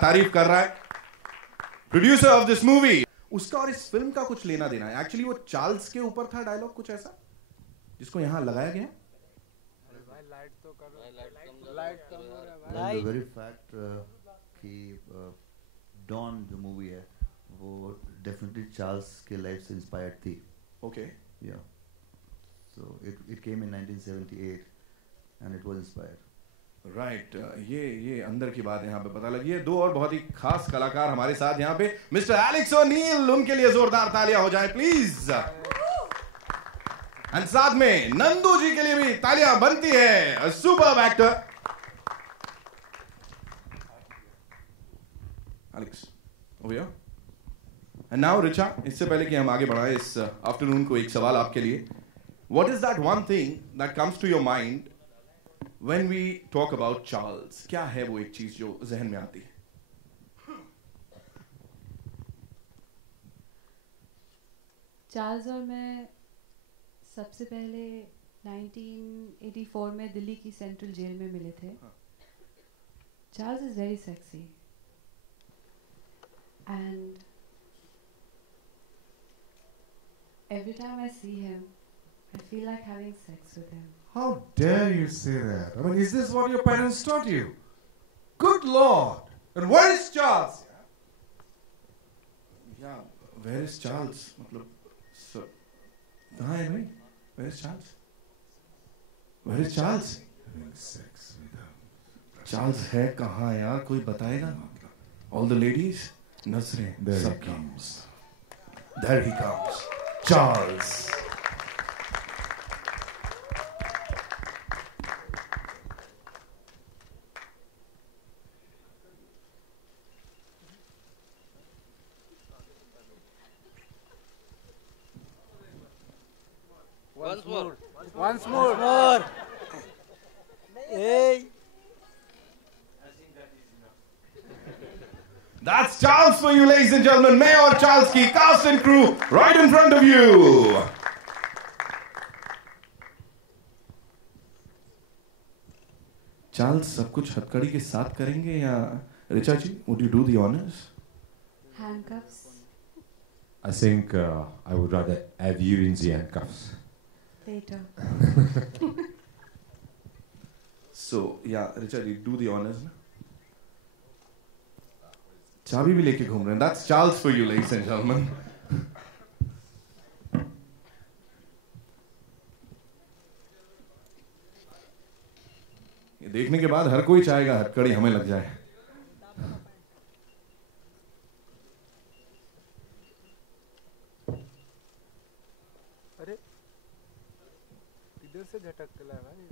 तारीफ कर रहा है। प्रोड्यूसर ऑफ दिस मूवी, उसका और इस फिल्म का कुछ लेना देना है। एक्चुअली वो चार्ल्स के ऊपर था डायलॉग कुछ ऐसा जिसको यहां लगाया गया। The very fact कि डॉन जो मूवी है वो डेफिनेटली चार्ल्स के लाइफ से इंस्पायर्ड थी। ओके, या so it came in 1978 and it was inspired. Right, ये अंदर की बात यहाँ पे पता लगी है। दो और बहुत ही खास कलाकार हमारे साथ यहाँ पे, मिस्टर एलेक्स ओनील, उनके लिए जोरदार तालियां हो जाए प्लीज। एंड साथ में नंदू जी के लिए भी तालियां बनती है, super actor Alex over here. And now Richa, इससे पहले कि हम आगे बढ़ाएं इस आफ्टरनून को, एक सवाल आपके लिए। What is that one thing that comes to your mind When we talk about Charles? क्या है वो एक चीज जो जहन में आती है? चार्ल्स और मैं सबसे पहले 1984 में दिल्ली की सेंट्रल जेल में मिले थे। Charles is very sexy and every time I see him, I feel like having sex with him. How dare you say that? I mean, is this what your parents taught you? Good Lord! And where is Charles? Yeah, where is Charles? मतलब, sir, कहाँ है भाई? Where is Charles? Where is Charles? Having sex with him. Charles है कहाँ यार? कोई बताएगा? All the ladies, नजरें There he सबकी। comes. There he comes. Charles. Once more. Hey. That's Charles for you, ladies and gentlemen. May और Charles की cast and crew right in front of you. Charles सब कुछ हथकड़ी के साथ करेंगे या रिचा जी, would you do the honors? Handcuffs. I think I would rather have you in the handcuffs. Later. So yeah, Richa ji, do the honors ना? चाबी भी लेके घूम रहे हैं। That's Charles for you, ladies and gentlemen. ये देखने के बाद हर कोई चाहेगा हथकड़ी हमें लग जाए। अरे इधर से झटक के लाया भाई।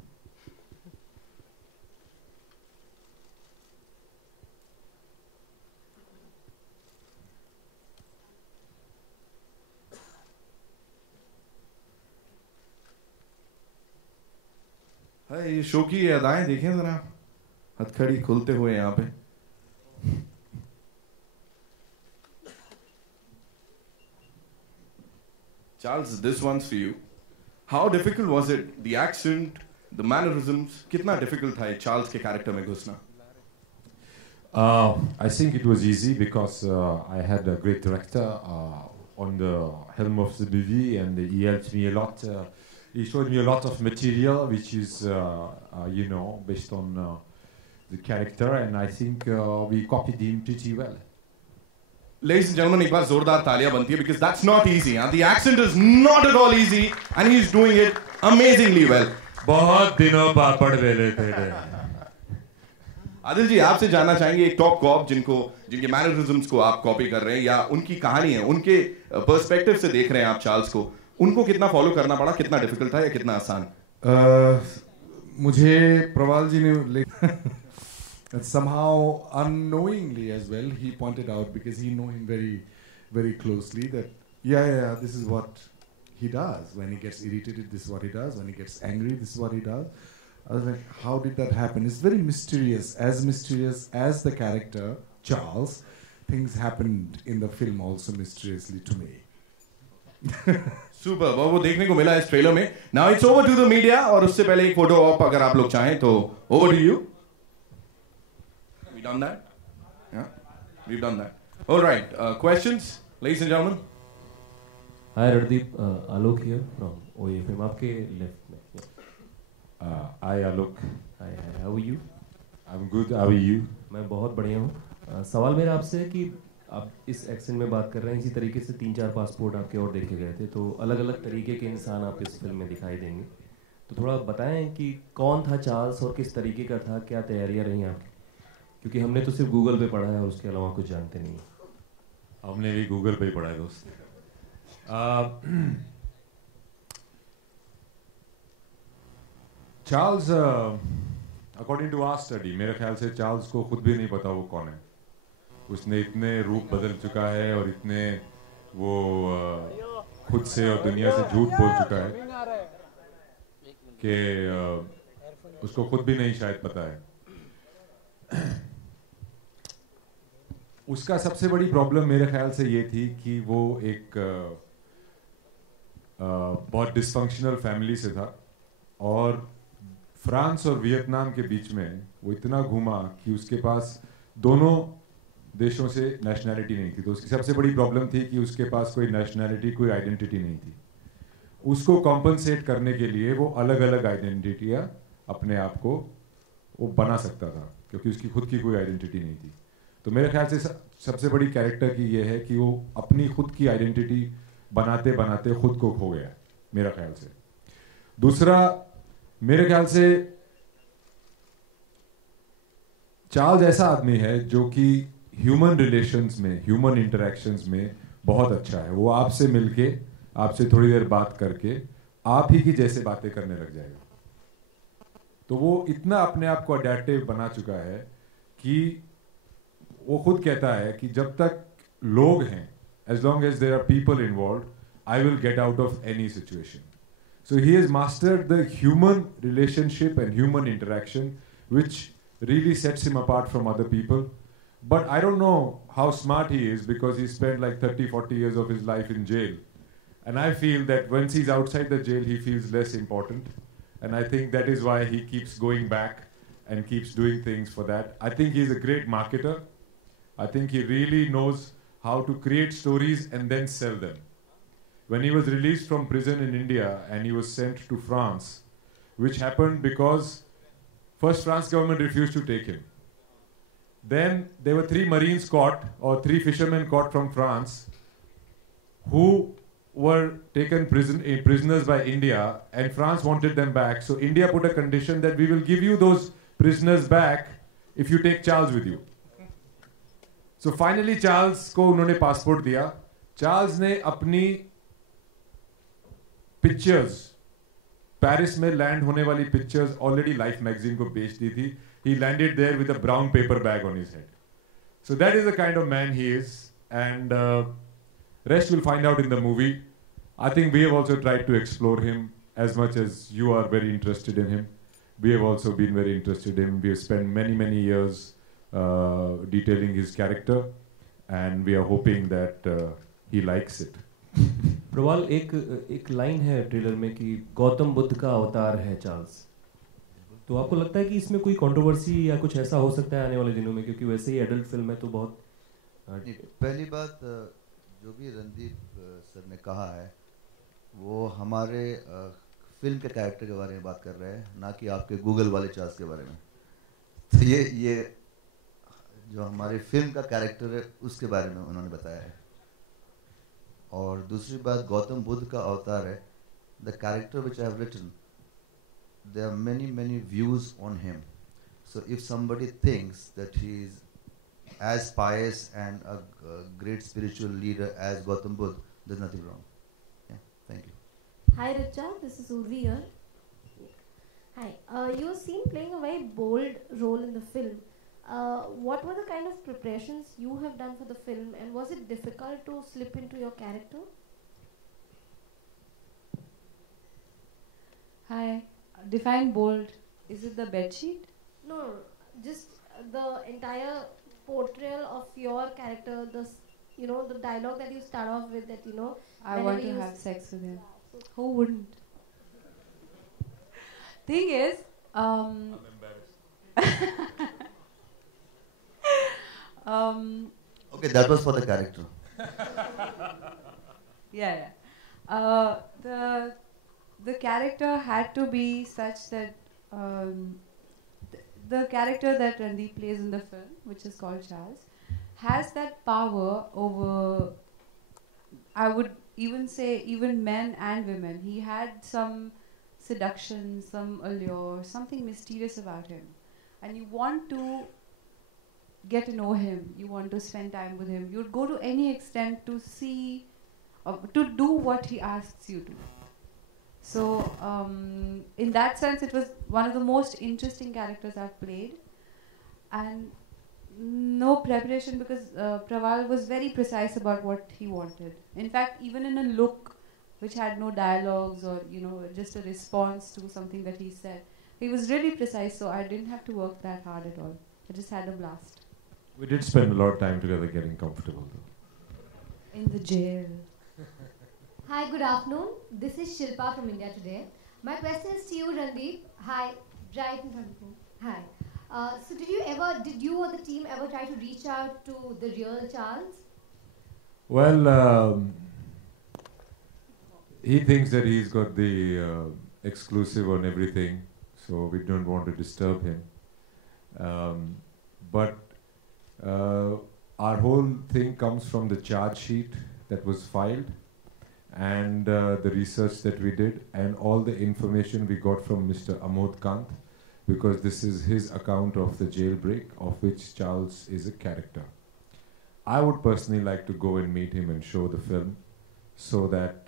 ये शो की अदाएं देखें जरा, हथकड़ी खुलते हुए यहाँ पे। Charles, this one's for you. How difficult was it? The accent, the mannerisms, कितना difficult था ये Charles के character में घुसना? I think it was easy because I had a great director on the helm of the movie, and he helped me a lot. He showed me a lot of material, which is, based on the character, and I think we copied him pretty well. Ladies and gentlemen, एक बार जोरदार तालियां बनती है because that's not easy. The accent is not at all easy, and he's doing it amazingly well. बहुत दिनों पापड़ बेले थे। आदिल जी, आपसे जानना चाहेंगे, एक टॉप कॉप जिनके मैनरिज्म्स को आप कॉपी कर रहे हैं या उनकी कहानी है, उनके पर्सपेक्टिव से देख रहे हैं आप चार्ल्स को, उनको कितना फॉलो करना पड़ा, कितना डिफिकल्ट था या कितना आसान? मुझे प्रवाल जी ने somehow unknowingly as well he pointed out, because he know him very very closely, that yeah this is what he does when he gets irritated, this is what he does when he gets angry, this is what he does. I was like, how did that happen? It's very mysterious as the character Charles. Things happened in the film also mysteriously to me. Super, वो देखने को मिला इस trailer में. Now it's over to the media, और उससे पहले एक फोटो ऑप अगर आप लोग चाहें तो over to you. We done that. Yeah, we've done that. All right, questions, ladies and gentlemen. Hi Randeep, Alok here from OAFM. आपके left में. Hi Alok. Hi, how are you? I'm good. How are you? मैं बहुत बढ़िया हूँ. सवाल मेरा आपसे है कि आप इस एक्सेंट में बात कर रहे हैं, इसी तरीके से 3-4 पासपोर्ट आपके और देखे गए थे, तो अलग अलग तरीके के इंसान आप इस फिल्म में दिखाई देंगे. तो थोड़ा बताएं कि कौन था चार्ल्स और किस तरीके का था, क्या तैयारियां रही आपकी, क्योंकि हमने तो सिर्फ गूगल पे पढ़ा है और उसके अलावा कुछ जानते नहीं. हमने भी गूगल पे ही पढ़ा है दोस्त. Charles, according to our study, मेरे ख्याल से चार्ल्स को खुद भी नहीं पता वो कौन है. उसने इतने रूप बदल चुका है और इतने वो खुद से और दुनिया से झूठ बोल चुका है कि उसको खुद भी नहीं शायद पता है. उसका सबसे बड़ी प्रॉब्लम मेरे ख्याल से ये थी कि वो एक बहुत डिसफंक्शनल फैमिली से था और फ्रांस और वियतनाम के बीच में वो इतना घूमा कि उसके पास दोनों देशों से नेशनैलिटी नहीं थी. तो उसकी सबसे बड़ी प्रॉब्लम थी कि उसके पास कोई नेशनैलिटी, कोई आइडेंटिटी नहीं थी. उसको कॉम्पनसेट करने के लिए वो अलग अलग आइडेंटिटियाँ अपने आप को वो बना सकता था क्योंकि उसकी खुद की कोई आइडेंटिटी नहीं थी. तो मेरे ख्याल से सबसे बड़ी कैरेक्टर की ये है कि वो अपनी खुद की आइडेंटिटी बनाते बनाते खुद को खो गया, मेरा ख्याल से. दूसरा, मेरे ख्याल से चार्ल्स ऐसा आदमी है जो कि ह्यूमन रिलेशंस में, ह्यूमन इंटरेक्शंस में बहुत अच्छा है. वो आपसे मिलके, आपसे थोड़ी देर बात करके आप ही की जैसे बातें करने लग जाएगा. तो वो इतना अपने आप को अडैप्टिव बना चुका है कि वो खुद कहता है कि जब तक लोग हैं, as long as there are people involved, I will get out of any situation. So he has mastered the human relationship and human interaction, which really sets him apart from other people. But I don't know how smart he is because he spent like 30-40 years of his life in jail. And I feel that once he's outside the jail, he feels less important. And I think that is why he keeps going back and keeps doing things for that. I think he's a great marketer. I think he really knows how to create stories and then sell them. When he was released from prison in India and he was sent to France, which happened because first France government refused to take him. Then there were 3 Marines caught, or 3 fishermen caught from France, who were taken prisoners by India, and France wanted them back. So India put a condition that we will give you those prisoners back if you take Charles with you. So finally Charles को उन्होंने passport दिया. Charles ने अपनी pictures, Paris में land होने वाली pictures already life magazine को बेच दी थी. He landed there with a brown paper bag on his head. So that is the kind of man he is, and rest you'll find out in the movie. I think we have also tried to explore him as much as you are very interested in him. We have also been very interested in him. We have spent many years detailing his character, and we are hoping that he likes it. प्रवाल, एक line है trailer में कि गौतम बुद्ध का अवतार है Charles. तो आपको लगता है कि इसमें कोई कंट्रोवर्सी या कुछ ऐसा हो सकता है आने वाले दिनों में, क्योंकि वैसे ही एडल्ट फिल्म है तो बहुत. पहली बात, जो भी रणदीप सर ने कहा है वो हमारे फिल्म के कैरेक्टर के बारे में बात कर रहे हैं, ना कि आपके गूगल वाले चार्ल्स के बारे में. तो ये जो हमारी फिल्म का कैरेक्टर है उसके बारे में उन्होंने बताया है. और दूसरी बात, गौतम बुद्ध का अवतार है. The character which I have written, there are many views on him. So if somebody thinks that he is as pious and a great spiritual leader as Gautam Buddha, there's nothing wrong. Yeah, thank you. Hi Richa, this is Urvi here. Hi, you were seen playing a very bold role in the film. What were the kind of preparations you have done for the film, and was it difficult to slip into your character? Hi. Define bold. Is it the bed sheet? No, just the entire portrayal of your character. The dialogue that you start off with, that I want to have sex with him. Who wouldn't? Thing is, I'm embarrassed. Okay, that was for the character. Yeah. The character had to be such that the character that Randeep plays in the film, which is called Charles, has that power over, I would even say, even men and women. He had some seduction, some allure, something mysterious about him. And you want to get to know him, you want to spend time with him. You'd go to any extent to see, to do what he asks you to. So, in that sense, it was one of the most interesting characters I've played. And no preparation, because Praval was very precise about what he wanted. In fact, even in a look which had no dialogues or, just a response to something that he said, he was really precise, so I didn't have to work that hard at all. I just had a blast. We did spend a lot of time together getting comfortable, though. In the jail. Hi, good afternoon. This is Shilpa from India Today. My question is to you, Randeep. Hi, right in front of you. Hi. So did you or the team ever try to reach out to the real Charles? Well, he thinks that he's got the exclusive on everything, so we don't want to disturb him. But our whole thing comes from the charge sheet that was filed, and the research that we did, and all the information we got from Mr. Amod Kant, because this is his account of the jailbreak, of which Charles is a character. I would personally like to go and meet him and show the film, so that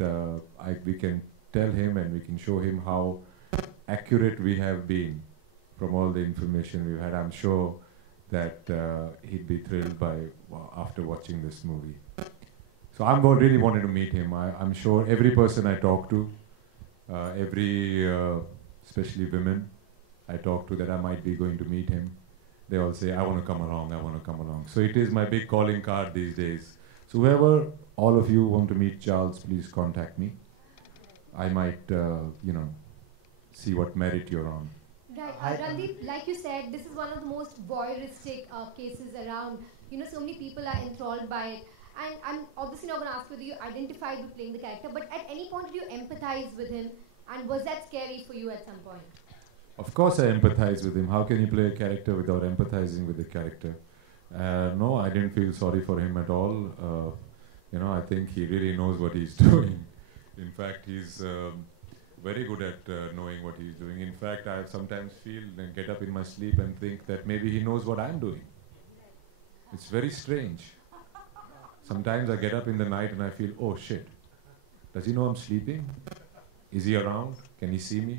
we can tell him and we can show him how accurate we have been from all the information we've had. I'm sure that he'd be thrilled after watching this movie. So I'm really wanting to meet him. I'm sure every person I talk to, especially women I talk to that I might be going to meet him, they all say, I want to come along, I want to come along. So it is my big calling card these days. So whoever, all of you want to meet Charles, please contact me. I might, see what merit you're on. Right, Randeep, like you said, this is one of the most voyeuristic cases around. So many people are enthralled by it. And I'm obviously not going to ask whether you identified with playing the character, but at any point did you empathize with him? And was that scary for you at some point? Of course I empathize with him. How can you play a character without empathizing with the character? No, I didn't feel sorry for him at all. I think he really knows what he's doing. In fact, he's very good at knowing what he's doing. In fact, I sometimes feel and get up in my sleep and think that maybe he knows what I'm doing. It's very strange. Sometimes I get up in the night and I feel, oh shit, does he know I'm sleeping? Is he around? Can he see me?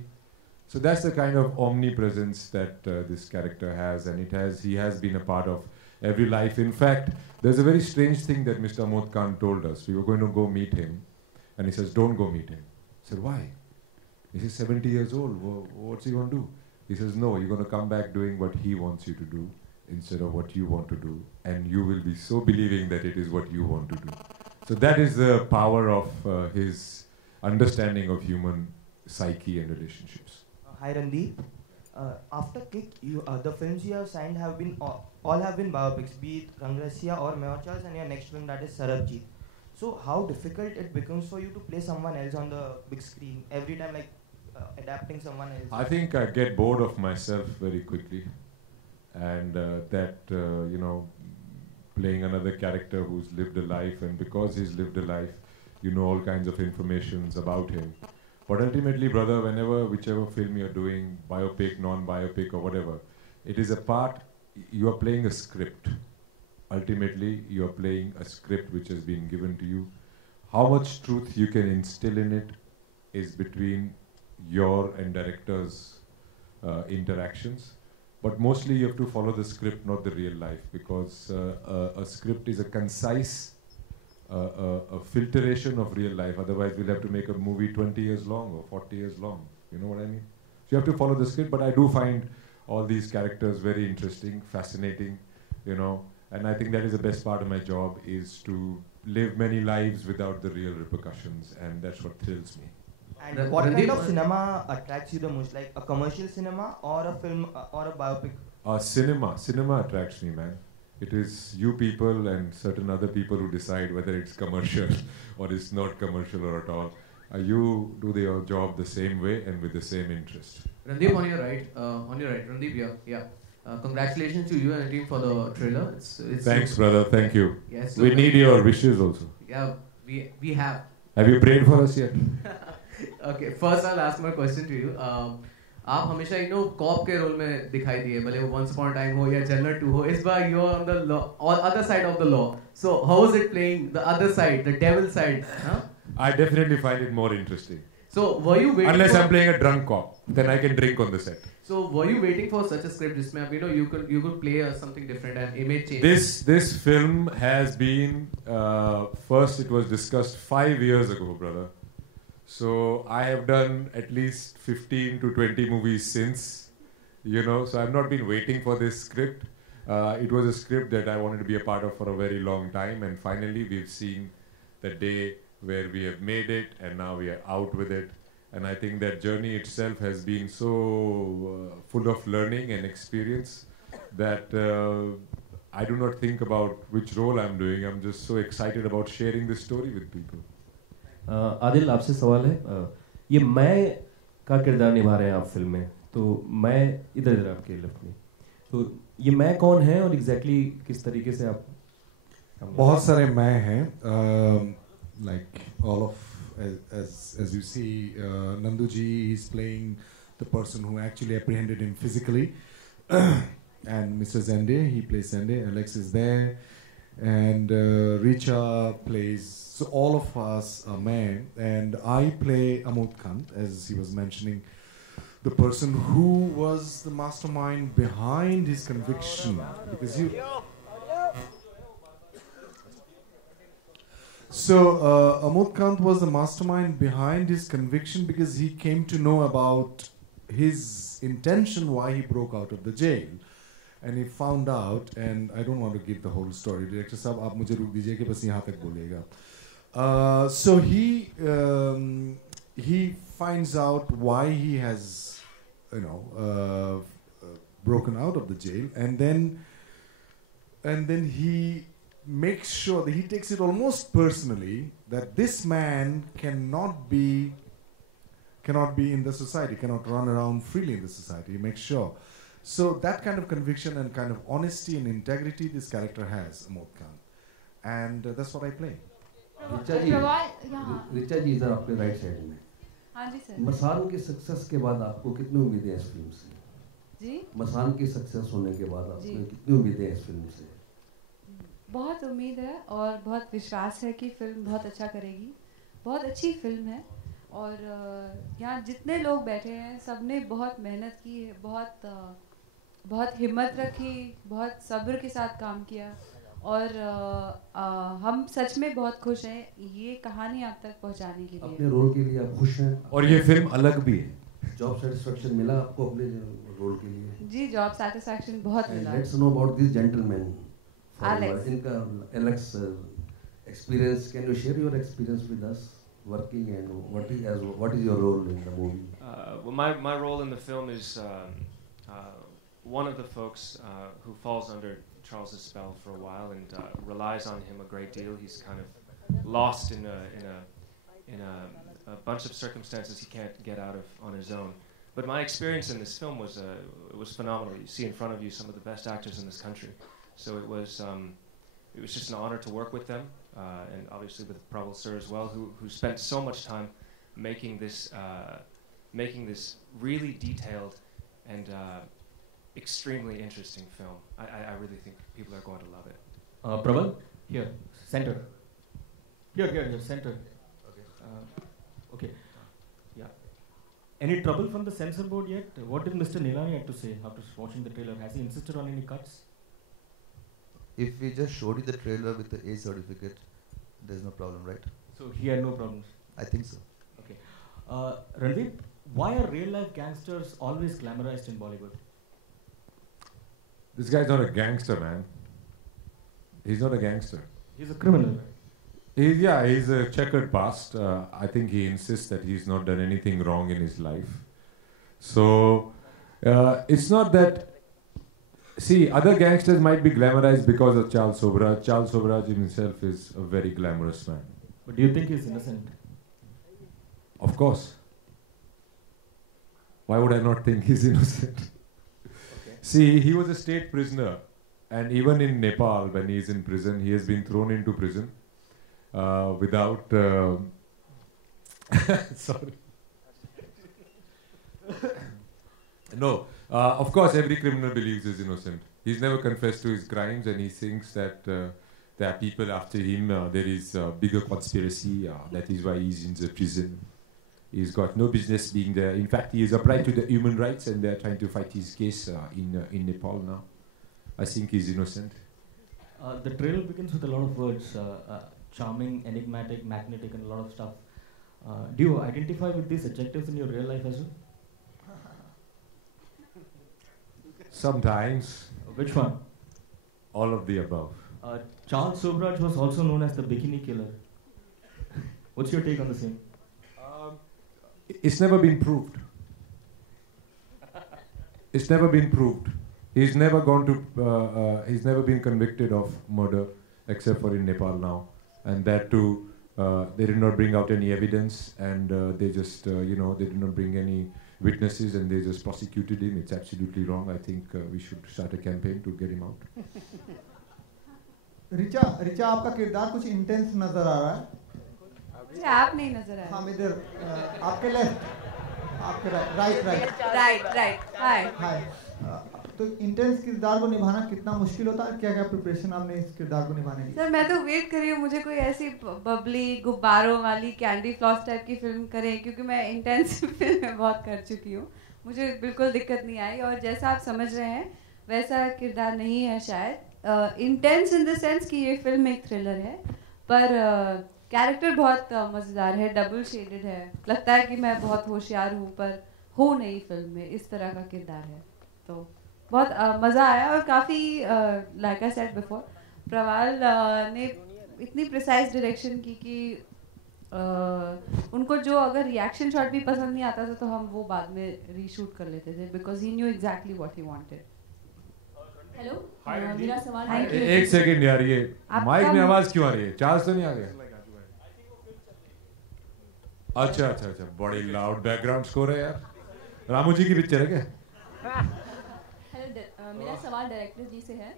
So that's the kind of omnipresence that this character has, and he has been a part of every life. In fact, there's a very strange thing that Mr. Amod Khan told us. We were going to go meet him, and he says, don't go meet him. I said, why? He says, 70 years old, what's he going to do? He says, no, you're going to come back doing what he wants you to do instead of what you want to do, and you will be so believing that it is what you want to do. So that is the power of his understanding of human psyche and relationships. Hi Randeep. After Kick, the films you have signed have been all have been biopics, be it Rangrasiya or Mayor Charles, and your next film, that is Sarabjit. So how difficult it becomes for you to play someone else on the big screen every time, adapting someone else? I think I get bored of myself very quickly, and playing another character who's lived a life, and because he's lived a life, you know all kinds of informations about him. But ultimately, brother, whichever film you're doing, biopic, non-biopic or whatever, it is a part, you are playing a script. Ultimately, you are playing a script which has been given to you. How much truth you can instill in it is between your and director's interactions. But mostly you have to follow the script, not the real life, because a script is a concise a filtration of real life. Otherwise, we'll have to make a movie 20 years long or 40 years long. You know what I mean? So you have to follow the script, but I do find all these characters very interesting, fascinating, and I think that is the best part of my job, is to live many lives without the real repercussions, and that's what thrills me. And what kind of cinema attracts you the most, like a commercial cinema or a film or a biopic? Cinema attracts me, man. It is you people and certain other people who decide whether it's commercial or it's not commercial or at all. You do your job the same way and with the same interest. Randeep, on your right, Randeep, yeah. Congratulations to you and the team for the trailer. Thanks, brother. Thank you. Yes, we need your wishes also. Yeah, we have. Have you prayed for us yet? Okay, first I'll ask my question to you. आप हमेशा corp के role में दिखाई दिए, भले वो Once Upon a Time हो या Jailer 2 हो. इस बार you're on the law, or other side of the law. So how is it playing the other side, the devil side? Huh? I definitely find it more interesting. So were you waiting? Unless I'm playing a drunk cop, then I can drink on the set. So were you waiting for such a script, जिसमें you could play something different and image change? This film has been first it was discussed 5 years ago, brother. So I have done at least 15 to 20 movies since, so I've not been waiting for this script. It was a script that I wanted to be a part of for a very long time, and finally we've seen the day where we have made it, and now we are out with it. And I think that journey itself has been so full of learning and experience that I do not think about which role I'm doing. I'm just so excited about sharing this story with people. Adil, आपसे सवाल है, ये मैं का किरदार निभा रहे हैं आप फिल्म में, तो मैं इधर आपके लेफ्ट में, तो ये मैं कौन है और एग्जैक्टली किस तरीके से आप? बहुत सारे मैं हैं, like all of as you see, Nandu ji is playing the person who actually apprehended him physically, and Mr. Zende, he plays Zende. Alex is there, and Richa plays. So all of us are men, and I play Amod Kant, as he was mentioning, the person who was the mastermind behind his conviction. Because Amod Kant was the mastermind behind his conviction because he came to know about his intention, why he broke out of the jail. And he found out, and I don't want to give the whole story. Director साहब, आप मुझे रुक दीजिए कि बस यहाँ तक बोलिएगा. So he finds out why he has, broken out of the jail, and then he makes sure that he takes it almost personally that this man cannot be in the society, cannot run around freely in the society. He makes sure. So that kind of conviction and kind of honesty and integrity this character has, Amod Khan, and that's what I play. Richa जी इधर आपके right side में. हाँ जी sir. मसान के success के बाद आपको कितनी उम्मीदें हैं इस फिल्म से? जी. मसान के सक्सेस होने के बाद आपको कितनी उम्मीदें हैं इस फिल्म से? बहुत उम्मीद है और बहुत विश्वास है कि फिल्म बहुत अच्छा करेगी. बहुत अच्छी फिल्म है और यहाँ जितने लोग बैठे हैं सबने बहुत मेहनत की, बहुत हिम्मत रखी, बहुत सब्र के साथ काम किया और हम सच में बहुत खुश हैं ये कहानी आप तक पहुंचाने के लिए. अपने रोल के लिए आप खुश हैं? और ये फिल्म अलग भी है. जॉब सेटिस्फेक्शन मिला आपको अपने रोल के लिए? जी, जॉब सेटिस्फेक्शन बहुत मिला. Let's know about this gentleman. Alex. इनका Alex experience. Can you share your experience with us working, and what is your role in the movie? Well, my role in the film is one of the folks who falls under Charles's spell for a while and relies on him a great deal. He's kind of lost in a bunch of circumstances he can't get out of on his own. But my experience in this film was phenomenal. You see in front of you some of the best actors in this country, so it was just an honor to work with them, and obviously with Prabal sir as well, who spent so much time making this really detailed and extremely interesting film. I really think people are going to love it. Prabal, here, center. Here, center. Okay. Okay. Yeah. Any trouble from the censor board yet? What did Mr. Nilani have to say after watching the trailer? Has he insisted on any cuts? If we just showed you the trailer with the A certificate, there's no problem, right? So he had no problems? I think so. Okay. Ranveer, why are real life gangsters always glamorized in Bollywood? This guy's not a gangster, man. He's not a gangster. He's a criminal. He's a checkered past. I think he insists that he's not done anything wrong in his life. So it's not that See, other gangsters might be glamorized because of Charles Sobraj. Charles Sobraj in himself is a very glamorous man. But do you think he's innocent? Of course. Why would I not think he's innocent? See, he was a state prisoner. And even in Nepal, when he is in prison, he has been thrown into prison without... sorry. No. Of course, every criminal believes he's innocent. He's never confessed to his crimes, and he thinks that there are people after him. There is a bigger conspiracy. That is why he's in the prison. He's got no business being there. In fact, he is applied to the human rights, and they're trying to fight his case in Nepal now. I think he's innocent. The trailer begins with a lot of words, charming, enigmatic, magnetic, and a lot of stuff. Do you identify with these adjectives in your real life as well? Sometimes. Which one? All of the above. Charles Sobraj was also known as the Bikini Killer. What's your take on the same? It's never been proved. It's never been proved. He's never gone to. He's never been convicted of murder, except for in Nepal now, and that too. They did not bring out any evidence, and they just, they did not bring any witnesses, and they just prosecuted him. It's absolutely wrong. I think we should start a campaign to get him out. Richa आपका किरदार कुछ intense नजर आ रहा है। मुझे आप नहीं नजर आ रहा। हम इधर आपके लेफ्ट, आपके राइट हाय। तो इंटेंस किरदार को निभाना कितना मुश्किल होता है? क्या क्या प्रिपरेशन आपने इस किरदार को निभाने की? सर मैं तो वेट कर रही हूँ मुझे कोई ऐसी बबली गुब्बारों वाली कैंडी फ्लॉस टाइप की फिल्म करें, क्योंकि मैं इंटेंस फिल्म बहुत कर चुकी हूँ, मुझे बिल्कुल दिक्कत नहीं आई। और जैसा आप समझ रहे हैं वैसा किरदार नहीं है शायद। इंटेंस इन द सेंस कि ये फिल्म एक थ्रिलर है, पर कैरेक्टर बहुत मज़ेदार है, डबल शेडेड है। लगता है कि मैं बहुत होशियार हूँ पर हूँ नहीं फिल्म में, इस तरह का किरदार है। तो बहुत मज़ा आया। और काफ़ी लाइक आई सेड बिफोर, प्रवाल ने इतनी प्रिसाइज डायरेक्शन की कि उनको जो अगर रिएक्शन शॉट भी पसंद नहीं आता था तो हम वो बाद में रीशूट कर लेते थे, because he knew exactly what he wanted. Hello, मेरा सवाल एक सेकंड यार, ये माइक में आवाज क्यों आ रही है? चार्ज तो नहीं आ गया? अच्छा, बड़ी लाउड बैकग्राउंड स्कोर है यार। रामू जी की पिक्चर है क्या? हेलो, मेरा सवाल डायरेक्टर जी से है।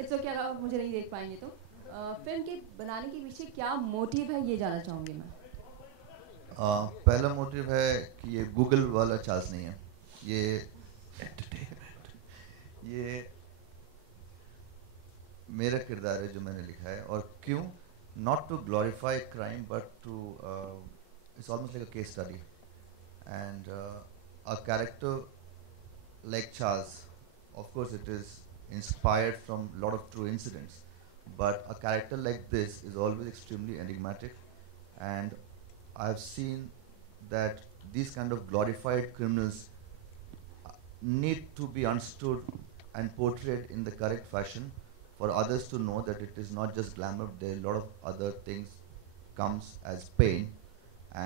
इट्स ओके अगर आप मुझे नहीं देख पाएंगे तो फिल्म के बनाने के पीछे क्या मोटिव है ये जानना चाहूँगी मैं। पहला मोटिव है कि ये गूगल वाला चार्ज नहीं है, ये मेरा किरदार है जो मैंने लिखा है। और क्यों? Not to glorify crime but to it's almost like a case study and a character like Charles, of course it is inspired from a lot of true incidents, but a character like this is always extremely enigmatic, and I've seen that these kind of glorified criminals need to be understood and portrayed in the correct fashion for others to know that it is not just glamour, there are a lot of other things comes as pain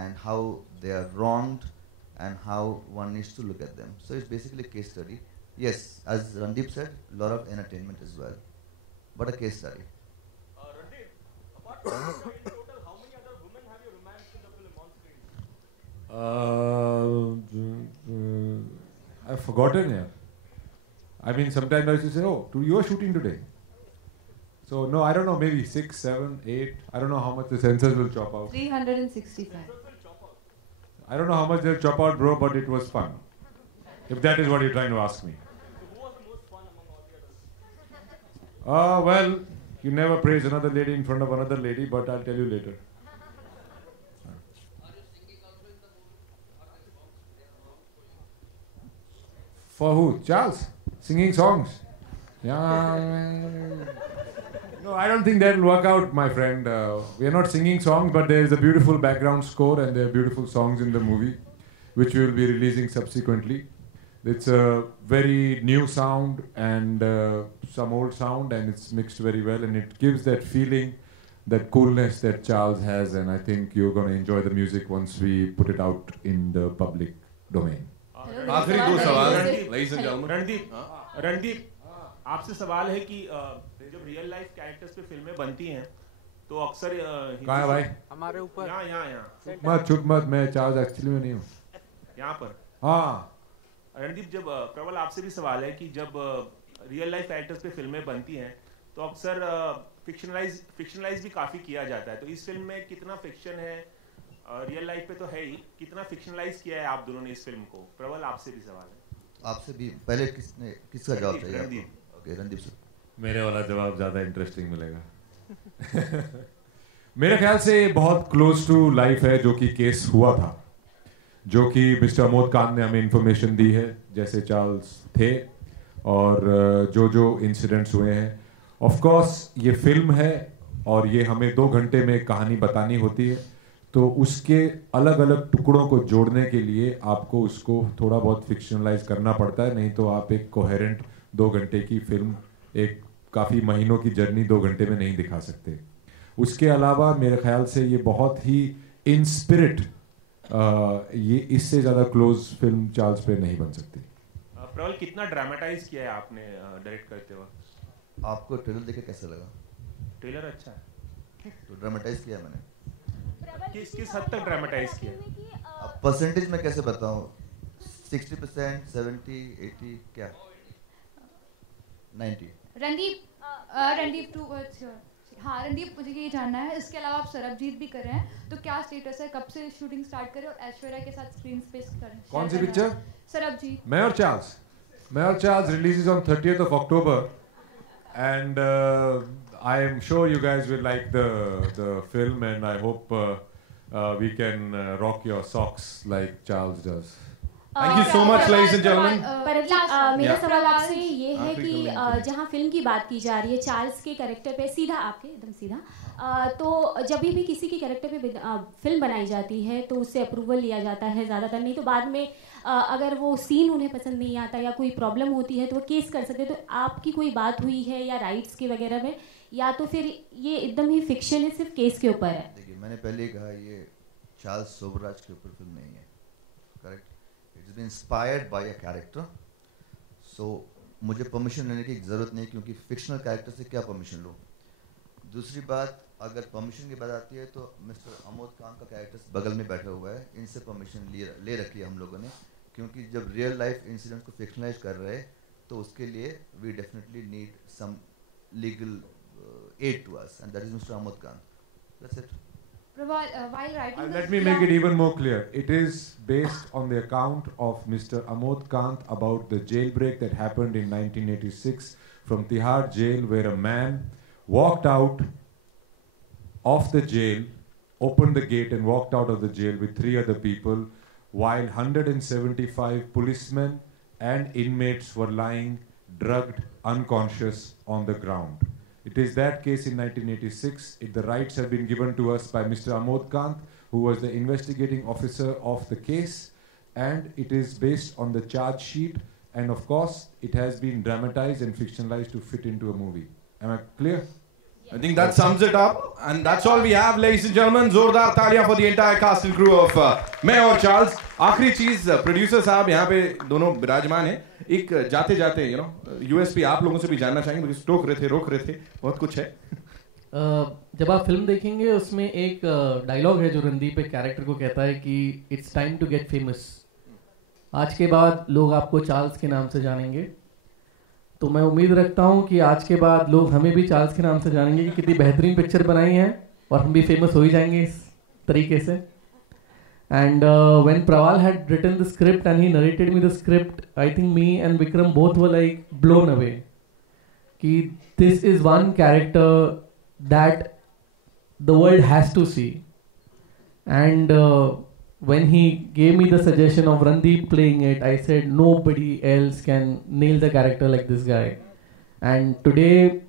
and how they are wronged and how one needs to look at them. So it's basically a case study. Yes, as Randeep said, a lot of entertainment as well, but a case study. Randeep, apart from in total, how many other women have you romanced in the film on screen? I've forgotten, yeah. I mean, sometimes I used to say, oh, you are shooting today. So, no, I don't know, maybe 6, 7, 8. I don't know how much the censors will chop out. 365. I don't know how much they'll chop out, bro, but it was fun. If that is what you're trying to ask me. So who was the most fun among all the others? Well, you never praise another lady in front of another lady, but I'll tell you later. For who? Charles? Singing songs? Yeah. No, I don't think that will work out, my friend. We are not singing songs, but there is a beautiful background score and there are beautiful songs in the movie, which we will be releasing subsequently. It's a very new sound and some old sound, and it's mixed very well, and it gives that feeling, that coolness that Charles has, and I think you're going to enjoy the music once we put it out in the public domain. आखिरी दो सवाल ladies and gentlemen. Randeep आपसे सवाल है कि जब real life characters पे फिल्में बनती हैं तो अक्सर कहाँ है भाई? हमारे ऊपर यहाँ चुप मत, मैं चार्ज एक्चुअली में नहीं हूँ यहाँ पर। हाँ रणदीप, जब प्रबल आपसे भी सवाल है कि जब रियल लाइफ कैरेक्टर्स पे फिल्में बनती हैं तो अक्सर फिक्शनलाइज भी काफी किया जाता है, तो इस फिल्म में कितना फिक्शन है? रियल लाइफ पे तो है ही, कितना फिक्शनलाइज किया है आप दोनों ने इस फिल्म को? प्रबल आपसे भी सवाल है। आपसे भी पहले किसका जवाब चाहिए आपको? Okay Randeep sir. मेरे वाला जवाब ज़्यादा इंटरेस्टिंग मिलेगा। मेरे ख्याल से बहुत क्लोज टू लाइफ है जो कि केस हुआ था, जो कि मिस्टर अमोद कांत ने हमें इंफॉर्मेशन दी है, जैसे चार्ल्स थे और जो इंसिडेंट्स हुए हैं। ऑफ कोर्स ये फिल्म है और ये हमें 2 घंटे में कहानी बतानी होती है, तो उसके अलग अलग टुकड़ों को जोड़ने के लिए आपको उसको थोड़ा बहुत फिक्शनलाइज करना पड़ता है, नहीं तो आप एक कोहेरेंट 2 घंटे की फिल्म, एक काफ़ी महीनों की जर्नी 2 घंटे में नहीं दिखा सकते। उसके अलावा मेरे ख्याल से ये बहुत ही इन स्पिरिट, ये इससे ज़्यादा क्लोज फिल्म चार्ल्स पे नहीं बन सकती। प्रबल, कितना ड्रामेटाइज किया है आपने डायरेक्ट करते वक्त? आपको ट्रेलर देखे कैसा लगा? ट्रेलर अच्छा है, तो ड्रामेटाइज किया मैंने। किस हद तक ड्रामेटाइज किया? अब परसेंटेज में कैसे बताऊं? 60%, 70, 80 क्या? 90। रणदीप टू हाँ रणदीप, मुझे ये जानना है, इसके अलावा आप सरबजीत भी कर रहे हैं, तो क्या स्टेटस है, कब से शूटिंग स्टार्ट करें और ऐश्वर्या के साथ स्क्रीन स्पेस करें? कौन सी पिक्चर? सरबजीत। मैं और Charles releases on 30th of October and I am sure you guys will like the film and I hope we can rock your socks like Charles does. Thank you so much, ladies and gentlemen. मेरा सवाल आपसे ये है कि जहाँ film की बात की जा रही है चार्ल्स के कैरेक्टर पे, सीधा आपके एकदम सीधा, तो जब भी किसी के कैरेक्टर पे फिल्म बनाई जाती है तो उससे अप्रूवल लिया जाता है ज़्यादातर, नहीं तो बाद में अगर वो सीन उन्हें पसंद नहीं आता या कोई प्रॉब्लम होती है तो वो केस कर सकते हैं। तो आपकी कोई बात हुई है या राइट्स के वगैरह में, या तो फिर ये एकदम ही फिक्शन है, सिर्फ केस के ऊपर है? देखिए, मैंने पहले ही कहा ये चार्ल्स सोबराज के ऊपर फिल्म नहीं है, correct? It is been inspired by a character, so मुझे परमिशन लेने की ज़रूरत नहीं, क्योंकि फिक्शनल कैरेक्टर से क्या परमिशन लूँ। दूसरी बात, अगर परमिशन की बात आती है तो मिस्टर अमोद कांत का कैरेक्टर बगल में बैठा हुआ है, इनसे परमिशन ले रखी है हम लोगों ने, क्योंकि जब रियल लाइफ इंसिडेंट को फिक्शनलाइज कर रहे हैं तो उसके लिए we definitely need some legal aid to us, and that is Mr. Amod Kant. That's it. While writing Let me make it even more clear. It is based on the account of Mr. Amod Kant about the jailbreak that happened in 1986 from Tihar jail, where a man walked out of the jail, opened the gate and walked out of the jail with 3 other people, while 175 policemen and inmates were lying drugged, unconscious on the ground. It is that case in 1986. The rights have been given to us by Mr. Amod Kant, who was the investigating officer of the case, and it is based on the charge sheet, and of course it has been dramatized and fictionalized to fit into a movie. Am I clear? I think that sums it up, and that's all we have, ladies and gentlemen. जोरदार तालियां for the entire cast and crew of मैं और Charles. आखिरी चीज, producer साहब यहाँ पे दोनों विराजमान हैं, एक जाते जाते यूएसपी आप लोगों से भी जानना चाहेंगे, क्योंकि रोक रहे थे, बहुत कुछ है। जब आप फिल्म देखेंगे उसमें एक डायलॉग है जो रणदीप एक कैरेक्टर को कहता है कि it's time to get famous. आज के बाद लोग आपको चार्ल्स के नाम से जानेंगे, तो मैं उम्मीद रखता हूं कि आज के बाद लोग हमें भी चार्ल्स के नाम से जानेंगे कि कितनी बेहतरीन पिक्चर बनाई है, और हम भी फेमस हो ही जाएंगे इस तरीके से। And when Praval had written the script and he narrated me the script, I think me and Vikram both were like blown away कि this is one character that the world has to see. And when he gave me the suggestion of Randeep playing it, I said nobody else can nail the character like this guy. And today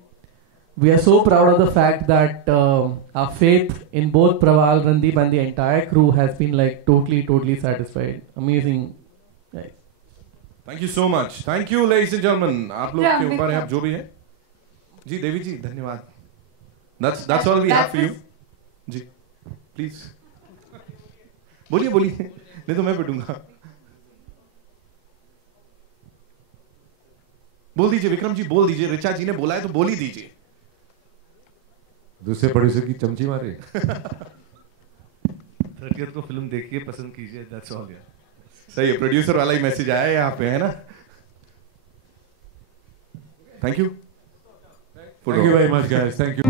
we are so proud of the fact that our faith in both Praval, Randeep and the entire crew has been like totally satisfied. Amazing guys. Thank you so much. Thank you, ladies and gentlemen. आप लोग के ऊपर है, आप जो भी है जी, देवी जी धन्यवाद। That's all we have for you. जी प्लीज बोलिए, नहीं तो मैं पिटूंगा। बोल दीजिए विक्रम जी, बोल दीजिए, ऋचा जी ने बोला है तो बोल ही दीजिए। दूसरे प्रोड्यूसर की चमची मारे। 30th को फिल्म देखिए, पसंद कीजिए, दैट्स ऑल यार। सही है, प्रोड्यूसर वाला ही मैसेज आया है यहाँ पे, है ना? Thank you very much guys, thank you।